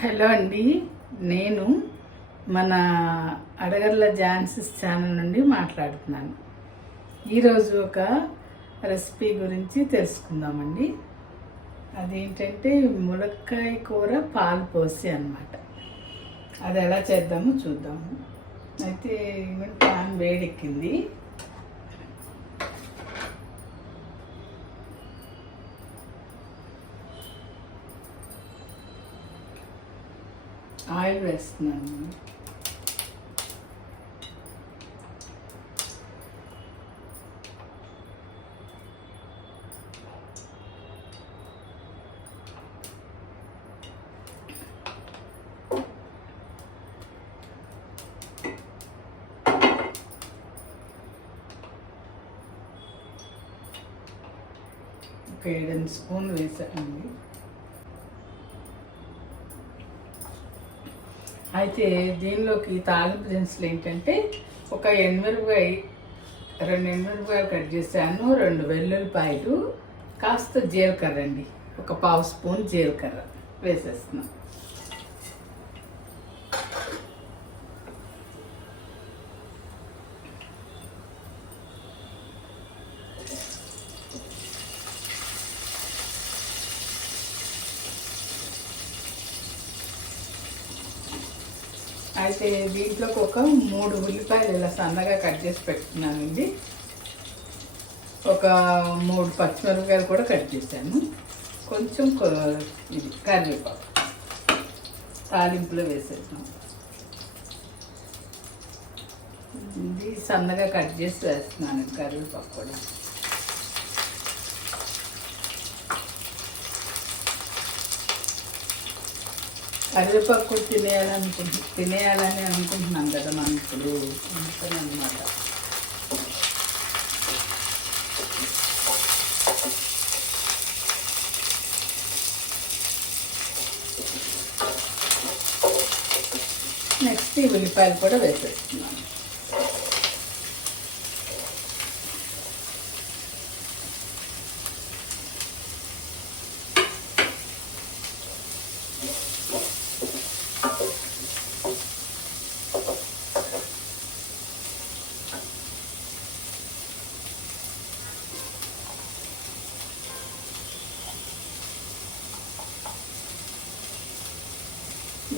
Hello అండి, నేను మన అడగర్ల ఝాన్సీస్ ఛానల్ నుండి మాట్లాడుతున్నాను. ఈరోజు ఒక రెసిపీ గురించి తెలుసుకుందామండి. అదేంటంటే ములక్కాయ కూర పాలు పోసి అన్నమాట. అది ఎలా చేద్దామో చూద్దాము. అయితే పాన్ వేడెక్కింది. ఆయిల్ వేస్తున్నాను. ఒక 7 స్పూన్లు వేసానండి. అయితే దీనిలోకి తాలింపు దినుసులు ఏంటంటే ఒక 2 ఎండుమిరపకాయలు కట్ చేశాను, 2 వెల్లుల్లిపాయలు, కాస్త జీలకర్ర అండి, ఒక 1/2 స్పూన్ జీలకర్ర వేసేస్తున్నాం. అయితే దీంట్లోకి ఒక 3 ఉల్లిపాయలు ఇలా సన్నగా కట్ చేసి పెట్టుకున్నానండి. ఒక 3 పచ్చిమిరపకాయలు కూడా కట్ చేశాను. కొంచెం ఇది కరివేపాకు తాలింపులో వేసేసాం. ఇది సన్నగా కట్ చేసి వేస్తున్నాను కరివేపాకు కూడా. కరివేపాకు తినేయాలని అనుకుంటున్నాం కదా మనం ఇప్పుడు, అనమాట. నెక్స్ట్ ఈ ఉల్లిపాయలు కూడా వేసేస్తున్నాను.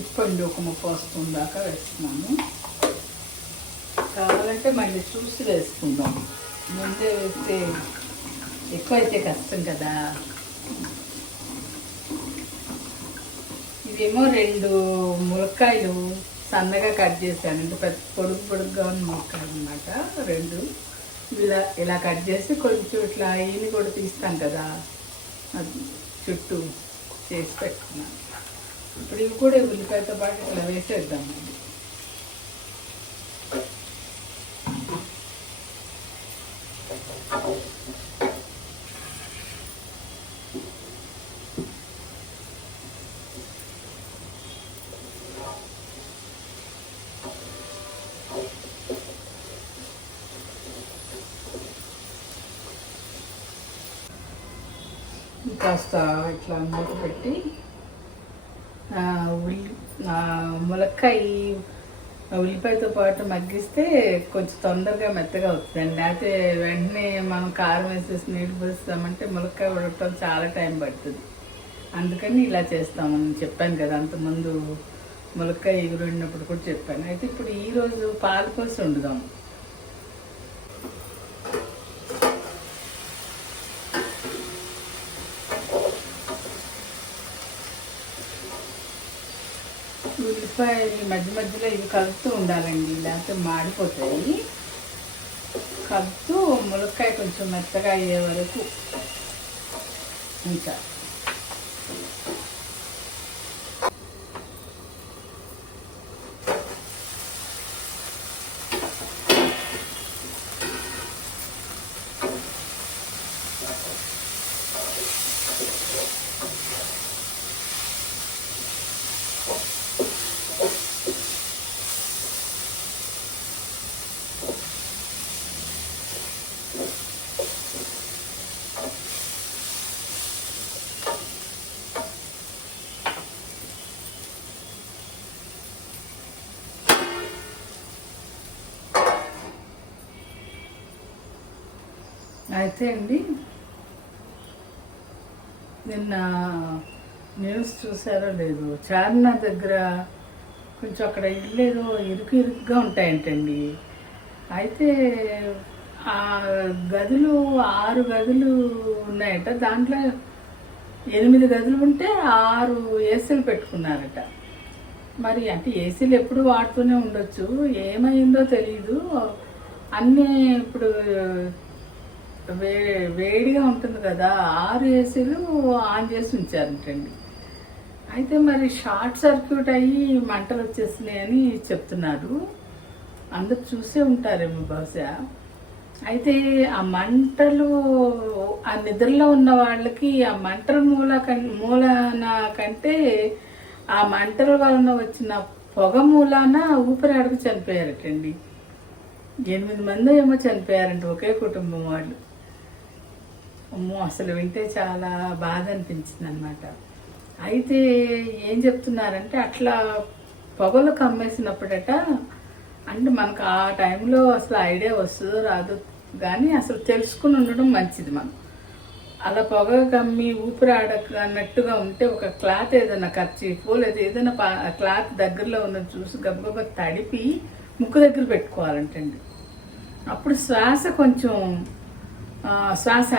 ఉప్పండి ఒక 3 స్పూన్ దాకా వేస్తున్నాను. కావాలంటే మళ్ళీ చూసి వేసుకుందాం. ముందే వేస్తే ఎక్కువైతే కష్టం కదా. ఇదేమో 2 ములక్కాయలు సన్నగా కట్ చేశాను. అంటే పెద్ద పొడుగ్గా ఉన్న ములక్కాయలు అన్నమాట. 2 ఇలా కట్ చేసి కొంచెం ఇట్లా ఈని కూడా తీస్తాం కదా, చుట్టూ చేసి పెట్టుకున్నాను. ఇప్పుడు ఇవి కూడా ఉల్లిపాయతో పాటు ఇలా వేసేద్దామండి. కాస్త ఇట్లా మూత పెట్టి ములక్కాయ ఉల్లిపాయతో పాటు మగ్గిస్తే కొంచెం తొందరగా మెత్తగా అవుతుందండి. లేకపోతే వెంటనే మనం కారం వేసేసి నీళ్ళు పోస్తామంటే ములక్కాయ ఉడకటం చాలా టైం పడుతుంది. అందుకని ఇలా చేస్తామని చెప్పాను కదా, అంతకుముందు ములక్కాయ ఎగురుడినప్పుడు కూడా చెప్పాను. అయితే ఇప్పుడు ఈరోజు పాలు పోసి వండుదాం. ఉల్లిపాయలు మధ్యలో ఇవి కలుపుతూ ఉండాలండి, లేకపోతే మాడిపోతాయి. కలుపుతూ ములక్కాయ కొంచెం మెత్తగా అయ్యే వరకు ఇంకా అయితే అండి, నిన్న న్యూస్ చూసారో లేదు, చార్మినార్ దగ్గర కొంచెం అక్కడ ఇల్లు ఏదో ఇరుకుగా ఉంటాయంటండి. అయితే ఆ గదులు 6 గదులు ఉన్నాయట. దాంట్లో 8 గదులు ఉంటే 6 ఏసీలు పెట్టుకున్నారట. మరి అంటే ఏసీలు ఎప్పుడు వాడుతూనే ఉండొచ్చు, ఏమైందో తెలియదు. అన్నీ ఇప్పుడు వేడిగా ఉంటుంది కదా, 6 ఏసీలు ఆన్ చేసి ఉంచారంటండి. అయితే మరి షార్ట్ సర్క్యూట్ అయ్యి మంటలు వచ్చేసినాయి అని చెప్తున్నారు. అందరు చూసే ఉంటారేమో బహుశా. అయితే ఆ మంటలు, ఆ నిద్రలో ఉన్న వాళ్ళకి ఆ మంటల మూలన కంటే ఆ మంటల వలన వచ్చిన పొగ మూలాన ఊపిరాడక చనిపోయారటండి. 8 మంది ఏమో చనిపోయారంట ఒకే కుటుంబం వాళ్ళు. అమ్మో, అసలు వింటే చాలా బాధ అనిపించింది అనమాట. అయితే ఏం చెప్తున్నారంటే, అట్లా పొగలు కమ్మేసినప్పుడట, అంటే మనకు ఆ టైంలో అసలు ఐడియా వస్తుందో రాదో కానీ అసలు తెలుసుకుని ఉండడం మంచిది. మనం అలా పొగ కమ్మి ఊపిరాడకన్నట్టుగా ఉంటే ఒక క్లాత్ ఏదైనా కర్చీఫో లేదా ఏదైనా క్లాత్ దగ్గరలో ఉన్నది చూసి గబగబా తడిపి ముక్కు దగ్గర పెట్టుకోవాలంటండి. అప్పుడు శ్వాస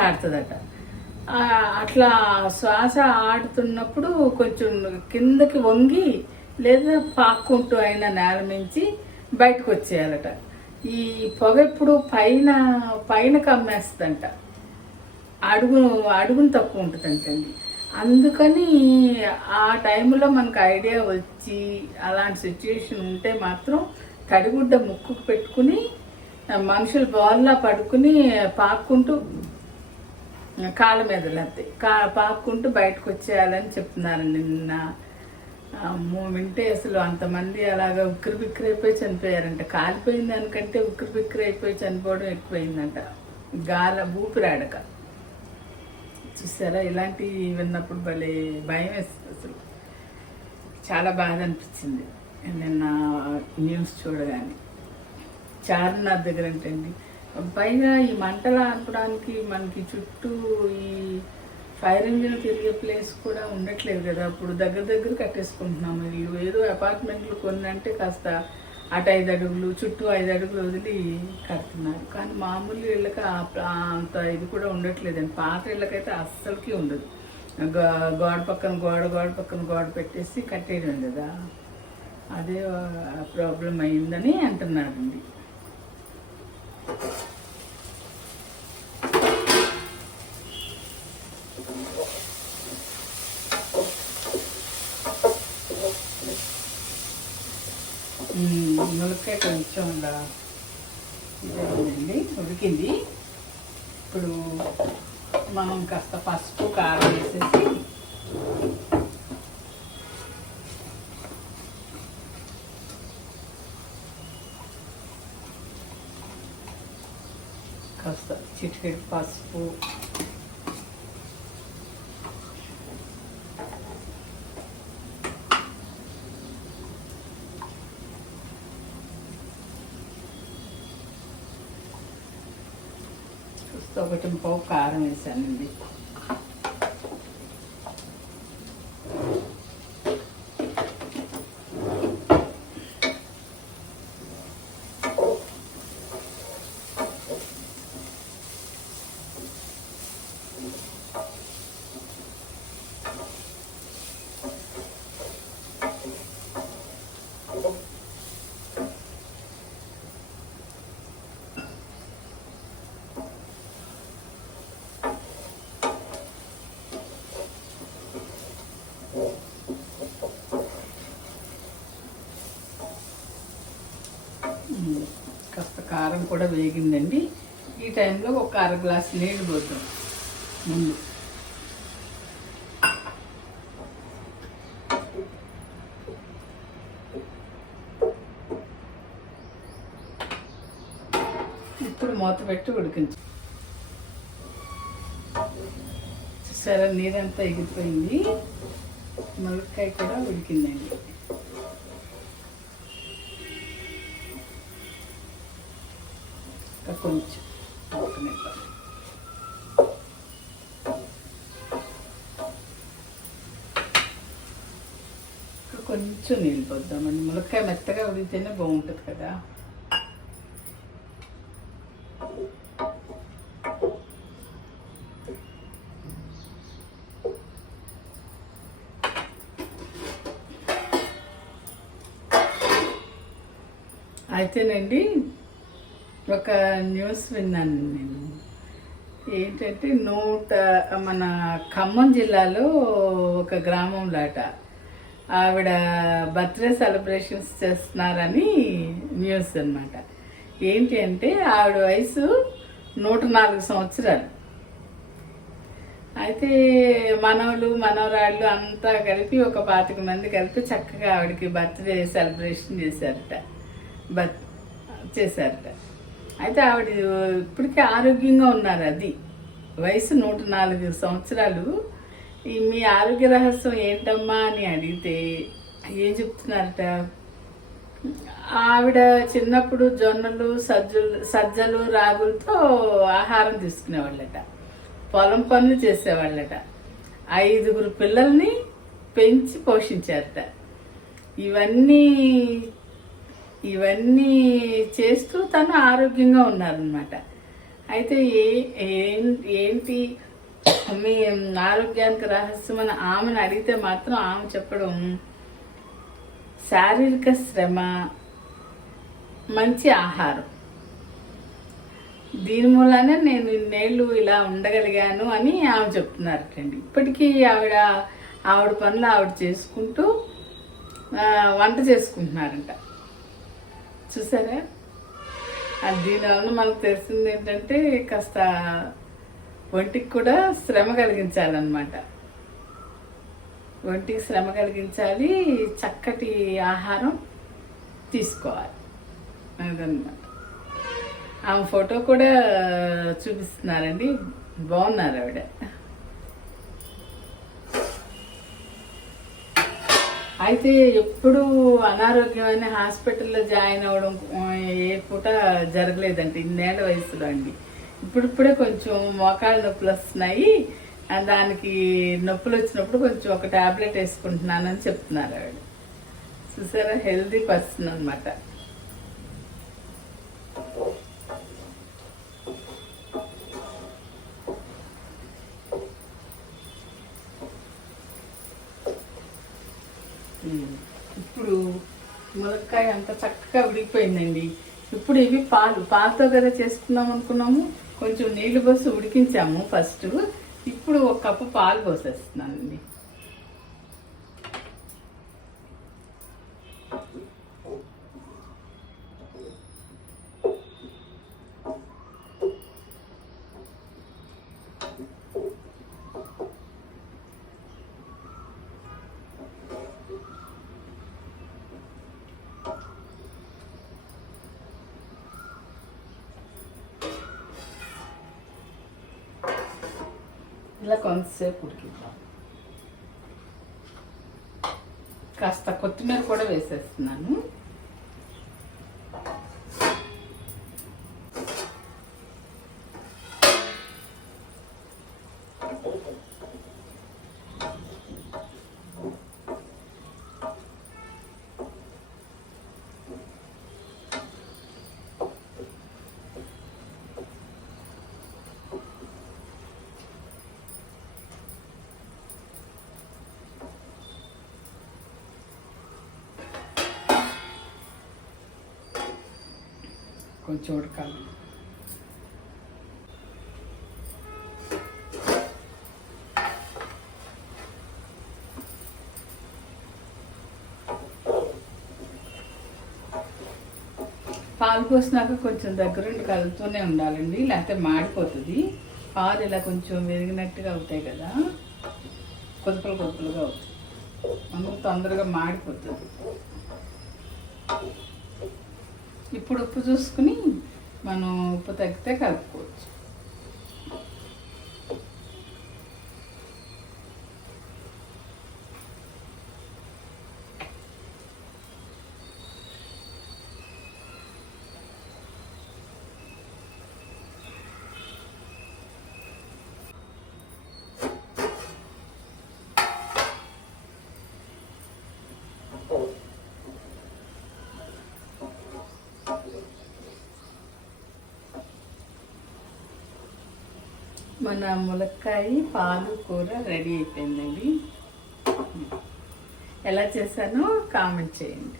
ఆడుతుందట. అట్లా శ్వాస ఆడుతున్నప్పుడు కొంచెం కిందకి వంగి లేదా పాక్కుంటూ అయినా నేల మించి బయటకు వచ్చేయాలట. ఈ పొగ ఎప్పుడు పైన కమ్మేస్తుందంట, అడుగును తక్కువ ఉంటుందంటండి. అందుకని ఆ టైంలో మనకు ఐడియా వచ్చి అలాంటి సిచ్యుయేషన్ ఉంటే మాత్రం తడిగుడ్డ ముక్కుకు పెట్టుకుని మనుషులు బోర్లా పడుకుని పాక్కుంటూ కాళ్ళ మీద లేకపోతే పాక్కుంటూ బయటకు వచ్చేయాలని చెప్తున్నారండి. నిన్న వింటే అసలు అంతమంది అలాగా ఉక్కిరి బిక్కిరి అయిపోయి చనిపోయారంట. కాలిపోయిన దానికంటే ఉక్కిరి బిక్కిరి అయిపోయి చనిపోవడం ఎక్కువైందంట, ఊపిరాడక. చూసారా, ఇలాంటివి విన్నప్పుడు భలే భయం వేస్తుంది. అసలు చాలా బాధ అనిపించింది నిన్న న్యూస్ చూడగానే. చార్మినార్ దగ్గర అంటండి, పైగా ఈ మంటలు ఆర్పడానికి మనకి చుట్టూ ఈ ఫైర్ ఇంజిన్ తిరిగే ప్లేస్ కూడా ఉండట్లేదు కదా. అప్పుడు దగ్గర కట్టేసుకుంటున్నాము ఇల్లు. ఏదో అపార్ట్మెంట్లు కొన్ని అంటే కాస్త అటు 5 అడుగులు చుట్టూ 5 అడుగులు వదిలి కడుతున్నారు. కానీ మామూలు ఇళ్ళకి అంత ఇది కూడా ఉండట్లేదండి. పాత ఇళ్ళకైతే అస్సలకి ఉండదు. గోడ పక్కన గోడ పెట్టేసి కట్టేయడం కదా, అదే ప్రాబ్లం అయిందని అంటున్నారండి. ములక్కాయ కొంచెం ఇదేంటండి ఉడికింది. ఇప్పుడు మనం కాస్త పసుపు కారం వేసేసి కాస్త చిటికెడు పసుపు, ఒకటి పావు కారం వేసానండి. కాస్త కారం కూడా వేగిందండి. ఈ టైంలో ఒక 1/2 గ్లాసు నీళ్ళు పోద్దాం ముందు. ఇప్పుడు మూత పెట్టి ఉడికించు. చూసారా, నీరంతా ఎగిరిపోయింది, ములక్కాయ కూడా ఉడికిందండి. కొంచెం కొంచెం నీళ్ళు పోద్దామండి, ములక్కాయ మెత్తగా ఉడికితేనే బాగుంటుంది కదా. అయితేనండి ఒక న్యూస్ విన్నాను నేను. ఏంటంటే మన ఖమ్మం జిల్లాలో ఒక గ్రామంలాట ఆవిడ బర్త్డే సెలబ్రేషన్స్ చేస్తున్నారని న్యూస్ అనమాట. ఏంటి అంటే ఆవిడ వయసు 104 సంవత్సరాలు. అయితే మనవలు మనవరాళ్ళు అంతా కలిపి ఒక 25 మంది కలిపి చక్కగా ఆవిడకి బర్త్డే సెలబ్రేషన్ చేశారట. అయితే ఆవిడ ఇప్పటికీ ఆరోగ్యంగా ఉన్నారు. అది వయసు 104 సంవత్సరాలు. మీ ఆరోగ్య రహస్యం ఏంటమ్మా అని అడిగితే ఏం చెప్తున్నారట, ఆవిడ చిన్నప్పుడు జొన్నలు సజ్జలు రాగులతో ఆహారం తీసుకునేవాళ్ళట, పొలం పనులు చేసేవాళ్ళట, 5 పిల్లల్ని పెంచి పోషించారట. ఇవన్నీ చేస్తూ తను ఆరోగ్యంగా ఉన్నారనమాట. అయితే ఏంటి మీ ఆరోగ్యానికి రహస్యం అని ఆమెను అడిగితే మాత్రం ఆమె చెప్పడం, శారీరక శ్రమ, మంచి ఆహారం, దీని మూలానే నేను ఇన్నేళ్ళు ఇలా ఉండగలిగాను అని ఆమె చెప్తున్నారటండి. ఇప్పటికీ ఆవిడ పనులు ఆవిడ చేసుకుంటూ వంట చేసుకుంటున్నారంట. చూసారా? దీనివల్ల మనకు తెలిసింది ఏంటంటే కాస్త ఒంటికి కూడా శ్రమ కలిగించాలన్నమాట. ఒంటికి శ్రమ కలిగించాలి, చక్కటి ఆహారం తీసుకోవాలి అదనమాట. ఆమె ఫోటో కూడా చూపిస్తున్నారండి, బాగున్నారు ఆవిడ. అయితే ఎప్పుడు అనారోగ్యమైన హాస్పిటల్లో జాయిన్ అవ్వడం ఏ పూట జరగలేదంటే ఇన్నేళ్ల వయసులో అండి. ఇప్పుడిప్పుడే కొంచెం మోకాళ్ళ నొప్పులు వస్తున్నాయి, దానికి నొప్పులు వచ్చినప్పుడు కొంచెం ఒక టాబ్లెట్ వేసుకుంటున్నానని చెప్తున్నారు ఆవిడ. చూసారా, హెల్దీ పర్సన్ అనమాట. ఇప్పుడు ములక్కాయ అంతా చక్కగా ఉడికిపోయిందండి. ఇప్పుడు ఇవి పాలతో కదా చేసుకుందాం అనుకున్నాము, కొంచెం నీళ్లు పోసి ఉడికించాము ఫస్ట్. ఇప్పుడు 1 కప్పు పాలు పోసేస్తున్నానండి. ఇలా కొంతసేపు ఉడికిద్దాం. కాస్త కొత్తిమీర కూడా వేసేస్తున్నాను. కొంచెం ఉడకాలి. పాలు పోసినాక కొంచెం దగ్గరుండి కలుపుతూనే ఉండాలండి, లేకపోతే మాడిపోతుంది. పాలు ఇలా కొంచెం విరిగినట్టుగా అవుతాయి కదా, కొద్దులుగా అవుతాయి, అందుకు తొందరగా మాడిపోతుంది. ఇప్పుడు ఉప్పు చూసుకుని మనం ఉప్పు తగ్గితే కలుపుకోవచ్చు. మన ములక్కాయ పాలు కూర రెడీ అయిపోయిందండి. ఎలా చేశానో కామెంట్ చేయండి.